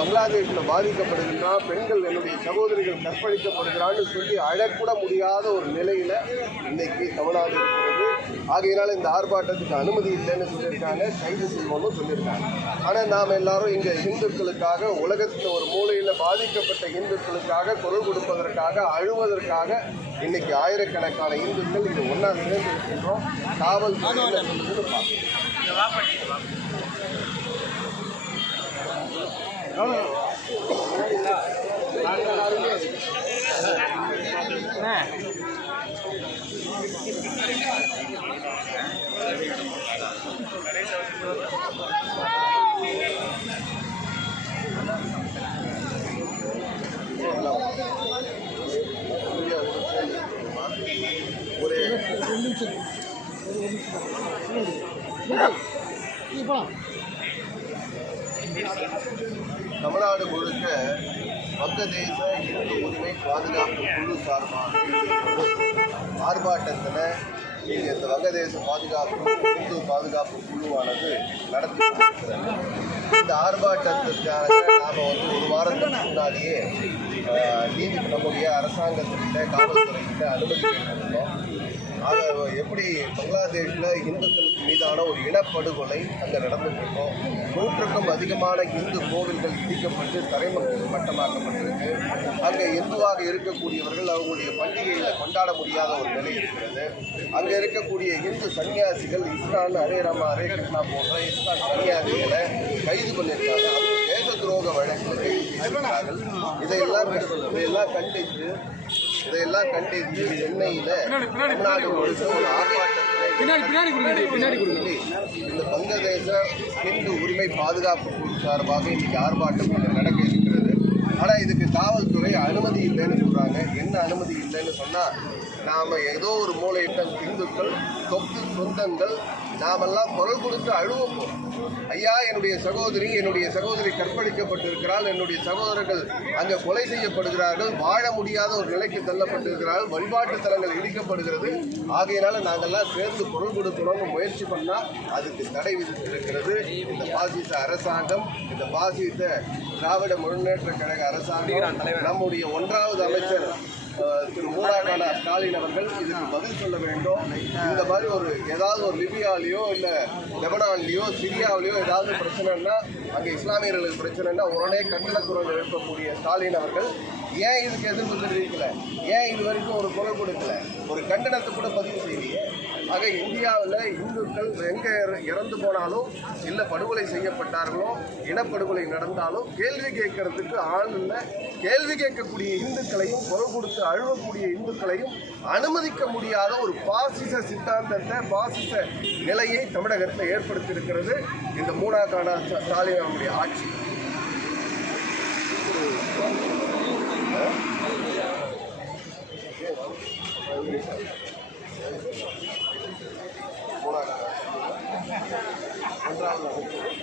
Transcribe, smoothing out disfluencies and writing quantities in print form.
பங்களாதேஷில் பாதிக்கப்படுகின்றான், பெண்கள் என்னுடைய சகோதரிகள் கற்பழிக்கப்படுகிறான்னு சொல்லி அழக்கூட முடியாத ஒரு நிலையில் இன்னைக்கு தமிழ்நாடு இருக்கிறது. ஆகையினால இந்த ஆர்ப்பாட்டத்துக்கு அனுமதி இல்லைன்னு சொல்லியிருக்காங்க, கைது செய்வோம்னு சொல்லியிருக்காங்க. ஆனால் நாம் எல்லாரும் இங்கே இந்துக்களுக்காக, உலகத்தில் ஒரு மூலையில் பாதிக்கப்பட்ட இந்துக்களுக்காக குரல் கொடுப்பதற்காக, அழுவதற்காக இன்னைக்கு ஆயிரக்கணக்கான இந்துக்கள் இங்கே ஒன்றா சேர்ந்து இருக்கின்றோம். காவல்துறை தமிழ்நாடு முழுக்க வங்கதேச இந்து உரிமை பாதுகாப்பு குழு சார்பாக ஆர்ப்பாட்டத்தில் இந்த வங்கதேச இந்து பாதுகாப்பு குழுவானது நடத்தி கொண்டிருக்கிறது. இந்த ஆர்ப்பாட்டத்திற்காக நாம் ஒரு வாரத்துக்கு முன்னாடியே நம்முடைய அரசாங்கத்திட்ட காவல்துறைகிட்ட அனுமதி கேட்டிருந்தோம். ஆக எப்படி பங்களாதேஷில் இந்துக்களுக்கு மீதான ஒரு இனப்படுகொலை அங்கே நடந்துகிட்ருக்கோம். 100க்கும் அதிகமான இந்து கோவில்கள் இடிக்கப்பட்டு தரைமட்டமாக்கப்பட்டிருக்கு. அங்கே இந்துவாக இருக்கக்கூடியவர்கள் அவங்களுடைய பண்டிகைகளை கொண்டாட முடியாத ஒரு நிலை இருக்கிறது. அங்கே இருக்கக்கூடிய இந்து சன்னியாசிகள் இஸ்லான் ஹரே ராமா ஹரே கிருஷ்ணா போன்ற இஸ்லான் சன்னியாசிகளை கைது பண்ணியிருக்காங்க. அவங்க தேச துரோக வழக்கில் கைது செய்திருக்கிறார்கள். இதையெல்லாம் கண்டித்து சென்னையில் தமிழ்நாடு முழுக்க ஒரு ஆர்ப்பாட்டத்தில் இந்த வங்கதேச இந்து உரிமை பாதுகாப்பு குழு சார்பாக இன்னைக்கு ஆர்ப்பாட்டம் நடக்க இருக்கிறது. ஆனால் இதுக்கு காவல்துறை அனுமதி இல்லைன்னு சொல்கிறாங்க. என்ன அனுமதி இல்லைன்னு சொன்னால், நாம் ஏதோ ஒரு மூலையிட்ட இந்துக்கள் சொந்தங்கள் நாமெல்லாம் குரல் கொடுத்து அழுவோம். ஐயா, என்னுடைய சகோதரி கற்பழிக்கப்பட்டிருக்கிறாள், என்னுடைய சகோதரர்கள் அங்கே கொலை செய்யப்படுகிறார்கள், வாழ முடியாத ஒரு நிலைக்கு தள்ளப்பட்டிருக்கிறார்கள், வழிபாட்டு தலங்கள் இடிக்கப்படுகிறது. ஆகையினால நாங்கள்லாம் சேர்ந்து குரல் கொடுக்கணும்னு முயற்சி பண்ணால் அதுக்கு தடை விதித்திருக்கிறது இந்த பாசிச அரசாங்கம், இந்த பாசிச திராவிட முன்னேற்ற கழக அரசாங்கம். நம்முடைய 1வது அமைச்சர் திரு மூடாகான ஸ்டாலின் அவர்கள் இதுக்கு பதில் சொல்ல வேண்டும். இந்த மாதிரி ஏதாவது ஒரு லிபியாலேயோ இல்லை லெபனான்லேயோ சிரியாவிலேயோ ஏதாவது பிரச்சனைன்னா, அங்கே இஸ்லாமியர்களுக்கு பிரச்சனைன்னா உடனே கண்டனக்குரல் எழுப்பக்கூடிய ஸ்டாலின் அவர்கள் ஏன் இதுக்கு எதிர்ப்பு தெரிவிக்கல? ஏன் இது வரைக்கும் ஒரு குரல் கொடுக்கல? ஒரு கண்டனத்தை கூட பதிவு செய்யலையே. ஆக இந்தியாவில் இந்துக்கள் எங்கே இறந்து போனாலும், இல்லை படுகொலை செய்யப்பட்டார்களோ, இனப்படுகொலை நடந்தாலும் கேள்வி கேட்கறதுக்கு ஆள் இல்லை. கேள்வி கேட்கக்கூடிய இந்துக்களையும், குரல் கொடுத்து அழுவக்கூடிய இந்துக்களையும் அனுமதிக்க முடியாத ஒரு பாசிச சித்தாந்தத்தை, பாசிச நிலையை தமிழகத்தில் ஏற்படுத்தியிருக்கிறது இந்த மூடாகான ஸ்டாலின் அவருடைய ஆட்சி. மூடாகான 1வது